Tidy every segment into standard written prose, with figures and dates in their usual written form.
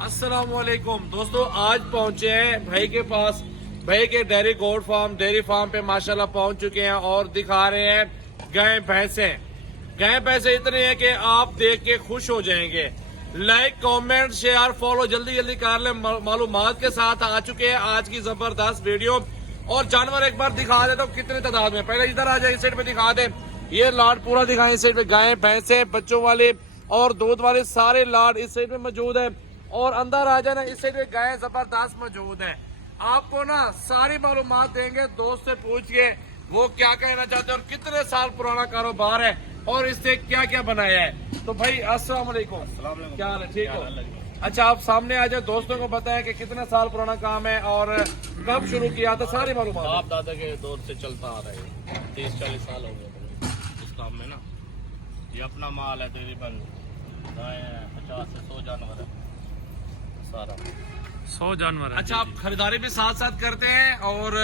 अस्सलामुअलैकुम दोस्तों, आज पहुंचे हैं भाई के पास। भाई के डेयरी डेयरी फार्म पे माशाल्लाह पहुंच चुके हैं और दिखा रहे हैं गाय भैंसे इतने हैं कि आप देख के खुश हो जाएंगे। लाइक कमेंट शेयर फॉलो जल्दी जल्दी कर ले। मालूमात के साथ आ चुके हैं आज की जबरदस्त वीडियो। और जानवर एक बार दिखा दे तो कितने तादाद में, पहले इधर आ जाए, इस साइड पे दिखा दे। ये लाड पूरा दिखाएं, इस साइड पे गाय भैंसे बच्चों वाले और दूध वाले सारे लाड इस साइड में मौजूद है। और अंदर आ जाना, इस साइड पे गाय जबरदस्त मौजूद है। आपको ना सारी मालूमात देंगे दोस्त से पूछ के वो क्या कहना चाहते हैं और कितने साल पुराना कारोबार है और इससे क्या क्या बनाया है। तो भाई अस्सलाम वालेकुम, क्या हाल है? ठीक हो? अच्छा, आप सामने आ जाए, दोस्तों को बताएं कि कितने साल पुराना काम है और कब शुरू किया था, सारी मालूमात। बाप दादा के दौर से चलता आ रहा है, 30-40 साल हो गए इस काम में ना। ये अपना माल है, तकरीबन 50 से 100 जानवर है सारा, 100 जानवर है। अच्छा, आप खरीदारी भी साथ साथ करते हैं और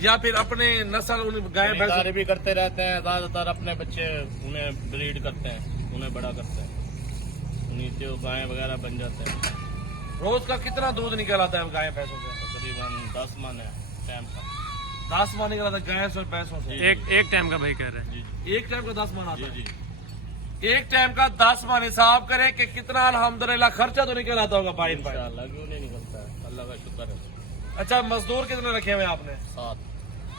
या फिर अपने नस्ल गाय खरीदारी भी करते रहते हैं। ज्यादातर अपने बच्चे उन्हें ब्रीड करते हैं, उन्हें बड़ा करते हैं, उन्हीं से गाय वगैरह बन जाते हैं। रोज का कितना दूध निकल आता है गाय भैंसों से? तकरीबन 10 मन है टाइम का। 10 मन निकल आता है गाय और भैंसों से? एक टाइम का भाई कह रहे हैं। जी एक टाइम का 10 मन आता है? जी। एक टाइम का 10 मन हिसाब करें कि कितना अल्हम्दुलिल्लाह खर्चा तो निकल आता होगा भाई। इंशाअल्लाह, क्यों नहीं निकलता है, अल्लाह का शुक्र है। अच्छा, मजदूर कितने रखे हुए हैं आपने?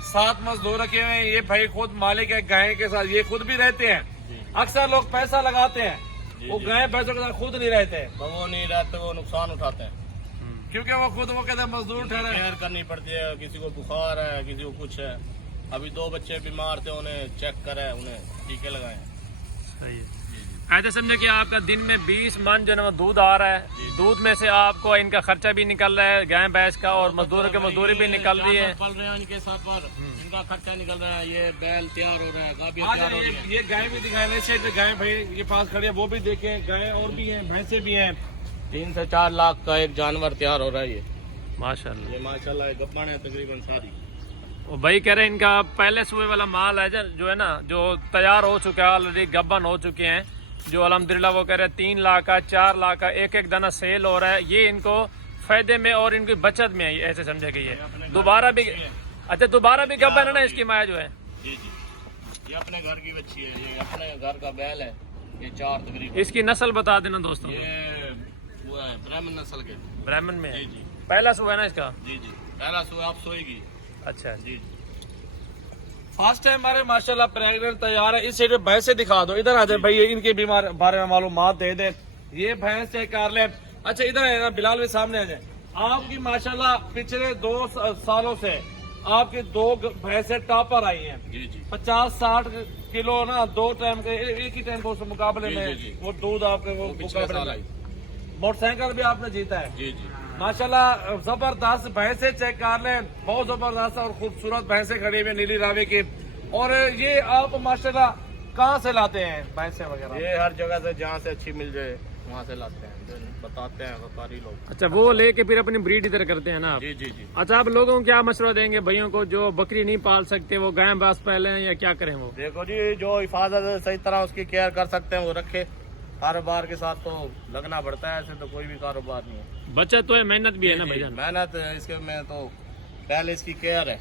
7 मजदूर रखे हुए हैं। ये भाई खुद मालिक है गाय के साथ, ये खुद भी रहते हैं। जी। अक्सर लोग पैसा लगाते हैं, वो गाय भैंसों के साथ खुद नहीं रहते, वो नहीं रहते, वो नुकसान उठाते हैं क्योंकि वो खुद वो कहते हैं मजदूर ठहरे। केयर करनी पड़ती है, किसी को बुखार है, किसी को कुछ है। अभी 2 बच्चे बीमार थे, उन्हें चेक करे, उन्हें टीके लगाए। सही है। ऐसे समझे कि आपका दिन में 20 मन जो है दूध आ रहा है, दूध में से आपको इनका खर्चा भी निकल रहा है गाय भैंस का, और मजदूरों की मजदूरी भी निकल रही है। पल रहे हैं इनके सर पर, इनका खर्चा निकल रहा है। ये बैल तैयार हो रहा है, गाभियां तैयार हो रही है। ये गाय भी दिखाए ना, इस साइड पे गाय भाई ये पास खड़ी है, वो भी देखें। गाय और भी है, भैंसे भी हैं। 3 से 4 लाख का एक जानवर तैयार हो रहा है। ये माशाल्लाह, ये माशाल्लाह गप्पन है तकरीबन सारी। वो भाई कह रहे हैं इनका पहले सुबह वाला माल है जो है ना, जो तैयार हो चुका है, ऑलरेडी गब्बन हो चुके हैं, जो अल्हम्दुलिल्लाह वो कह रहे हैं 3 लाख का 4 लाख का एक दाना सेल हो रहा है। ये इनको फायदे में और इनकी बचत में है, ऐसे समझे कि ये दोबारा भी गब्बन है ना इसकी माया जो है। जी ये अपने घर की बच्ची है, ये अपने घर का बैल है। ये 4 तकरीबन। इसकी नस्ल बता देना दोस्तों। ये वो है ब्राह्मण नस्ल के, ब्राह्मण में है। जी पहला सुबह है ना इसका? जी पहला सुबह आप सोएगी। अच्छा जी फर्स्ट टाइम हमारे माशाल्लाह प्रेग्नेंट तैयार है। इस साइड पे भैंसे दिखा दो, इधर आ जाए भाई, इनके बीमार बारे में मालूमात दे दे। ये भैंस चेक कर ले। अच्छा, इधर है ना बिलाल भी, सामने आ जाए। आपकी माशाल्लाह पिछले 2 सालों से आपकी 2 भैंसे टॉपर आई हैं। जी 50-60 किलो ना 2 टाइम के, एक ही टाइम के मुकाबले में जी। वो दूध आपके वो पिछले मुकाबले साल में। आई। मोटरसाइकिल भी आपने जीता है। जी माशाल्लाह जबरदस्त भैंसे चेक कर ले, बहुत जबरदस्त और खूबसूरत भैंसे खड़ी हुई नीली रावी की। और ये आप माशाल्लाह कहाँ से लाते हैं भैंसे वगैरह? ये हर जगह से जहाँ से अच्छी मिल जाए वहाँ से लाते हैं, जो बताते हैं व्यापारी लोग। अच्छा, वो लेके फिर अपनी ब्रीड इधर करते हैं ना आप? जी अच्छा, आप लोगों को क्या मशवरा देंगे भैयों को जो बकरी नहीं पाल सकते, वो गाय भैंस पालें या क्या करें? वो देखो जी, जो हिफाजत सही तरह उसकी केयर कर सकते हैं वो रखे। कारोबार के साथ तो लगना पड़ता है, ऐसे तो कोई भी कारोबार नहीं है। बचत तो है, मेहनत भी है ना भाईजान? मेहनत इसके में तो पहले इसकी केयर है,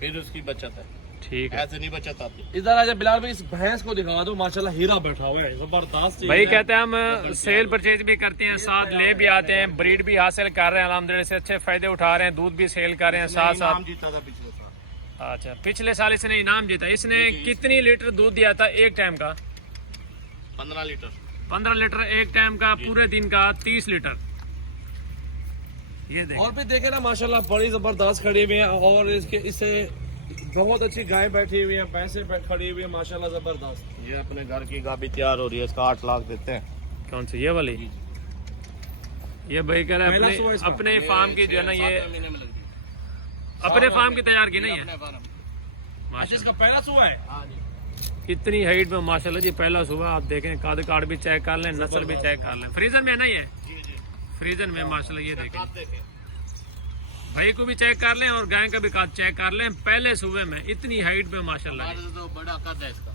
फिर उसकी बचत है। ठीक है, ऐसे नहीं बचत आती। इधर आ जाए बिलाल भाई, इस भैंस को दिखा दो, माशाल्लाह हीरा बैठा हुआ है, जबरदस्त चीज भाई है। कहते हैं हम सेल परचेज भी करते हैं, साथ ले भी आते हैं, ब्रीड भी हासिल कर रहे हैं, अल्हम्दुलिल्लाह से अच्छे फायदे उठा रहे हैं, दूध भी सेल कर रहे हैं साथ साथ। इनाम जीता था पिछले साल। अच्छा, पिछले साल इसने इनाम जीता। इसने कितनी लीटर दूध दिया था एक टाइम का? 15 लीटर। 15 लीटर एक टाइम का, पूरे दिन का 30 लीटर। ये और भी देखे ना माशाल्लाह बड़ी जबरदस्त खड़ी हुई है और इससे बहुत अच्छी गाय बैठी हुई है, भैंसे खड़ी हुई है माशाल्लाह जबरदस्त। ये अपने घर की गाभी तैयार हो रही है, इसका 8 लाख देते हैं। कौन सी, ये वाली? ये भाई कह रहे पहला हैं सुबह इसका। अपने फार्म की जो है ना, ये 7 महीने में लगती है। अपने फार्म की तैयार की नहीं है? अपने फार्म। अच्छा, माशाल्लाह, इसका पहला सुबह है। हाँ जी। इतनी हाइट में माशाल्लाह जी, पहला सुबह आप देखें, काद कार्ड भी चेक कर लें, नस्ल भी चेक कर लें। फ्रीजर में नहीं है? जी फ्रीजर में माशाल्लाह, ये देखें, देखें। भाई को भी चेक कर लें और गाय का भी चेक कर लें। पहले सुबह में इतनी हाइट में माशाल्लाह हमारे से तो बड़ा कद है इसका।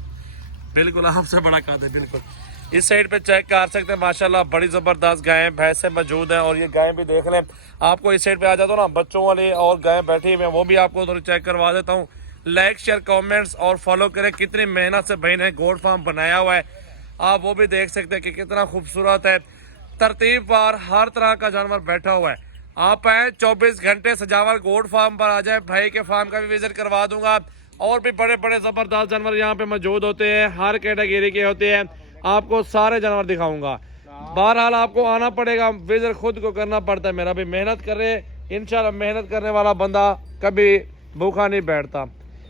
बिल्कुल आपसे बड़ा कद है बिल्कुल। इस साइड पे चेक कर सकते हैं माशाल्लाह बड़ी ज़बरदस्त गायें भैंसें मौजूद हैं। और ये गायें भी देख लें, आपको इस साइड पे आ जाता हूँ ना, बच्चों वाली और गायें बैठी हुई हैं, वो भी आपको थोड़ी चेक करवा देता हूँ। लाइक शेयर कमेंट्स और फॉलो करें। कितनी मेहनत से भाई ने गोट फार्म बनाया हुआ है, आप वो भी देख सकते हैं कि कितना खूबसूरत है। तरतीब पर हर तरह का जानवर बैठा हुआ है। आप आए 24 घंटे सजावर गोट फार्म पर आ जाए, भाई के फार्म का भी विजिट करवा दूंगा। और भी बड़े बड़े ज़बरदस्त जानवर यहाँ पे मौजूद होते हैं, हर कैटेगरी के होते हैं, आपको सारे जानवर दिखाऊंगा। बहरहाल आपको आना पड़ेगा, विजिट खुद को करना पड़ता है। मेरा भी मेहनत कर रहे, इंशाल्लाह मेहनत करने वाला बंदा कभी भूखा नहीं बैठता।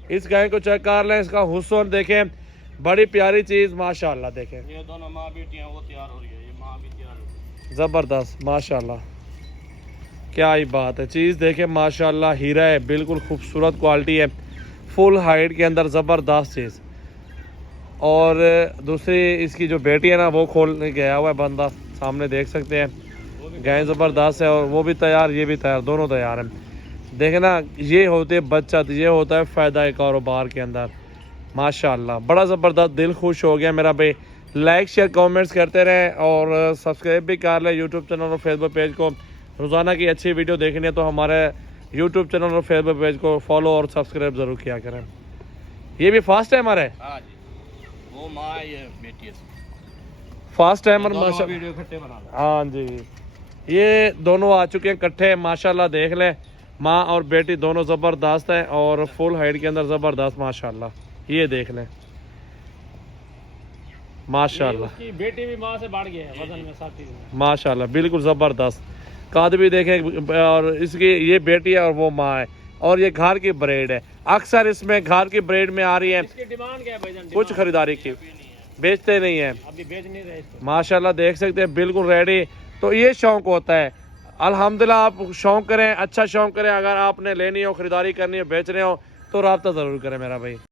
इस गाय को चेक कर लें, इसका हुस्न देखें, बड़ी प्यारी चीज़ माशाल्लाह। देखें ये दोनों माँ बेटियाँ वो तैयार हो रही है, ये माँ भी तैयार हो रही है। ज़बरदस्त माशाल्लाह, क्या ही बात है। चीज़ देखें माशाल्लाह, हीरा है, बिल्कुल खूबसूरत क्वालिटी है, फुल हाइट के अंदर ज़बरदस्त चीज़। और दूसरी इसकी जो बेटी है ना, वो खोलने गया हुआ है बंदा, सामने देख सकते हैं। गाय ज़बरदस्त है और वो भी तैयार, ये भी तैयार, दोनों तैयार हैं। देखें ना, ये होते बचत, ये होता है फ़ायदा कारोबार के अंदर माशाल्लाह। बड़ा ज़बरदस्त, दिल खुश हो गया मेरा भाई। लाइक शेयर कमेंट्स करते रहें और सब्सक्राइब भी कर लें यूट्यूब चैनल और फेसबुक पेज को। रोज़ाना की अच्छी वीडियो देखनी है तो हमारे यूट्यूब चैनल और फेसबुक पेज को फॉलो और सब्सक्राइब ज़रूर किया करें। ये भी फास्ट है हमारे, हाँ जी, वो माँ ये बेटी है, फास्ट टाइमर दोनों माशा। वीडियो इकट्ठे बना लो। हाँ जी, ये दोनों आ चुके हैं इकट्ठे माशाल्लाह। देख लें, माँ और बेटी दोनों ज़बरदस्त हैं और फुल हाइट के अंदर ज़बरदस्त माशाल्लाह। ये देख लें माशाल्लाह, उसकी बेटी भी माँ से बढ़ गई है वजन में, साथी माशाल्लाह बिल्कुल ज़बरदस्त। काद भी देखें, और इसकी ये बेटी है और वो माँ है। और ये घर की ब्रेड है, अक्सर इसमें घर की ब्रेड में आ रही है। इसकी डिमांड क्या है भाईजान? कुछ खरीदारी की, बेचते नहीं है अभी बेच नहीं रहे इसको। माशाल्लाह, देख सकते हैं बिल्कुल रेडी। तो ये शौक होता है अल्हम्दुलिल्लाह। आप शौक करें, अच्छा शौक करें। अगर आपने लेनी हो, खरीदारी करनी हो, बेच रहे हो तो रब्ता ज़रूर करें मेरा भाई।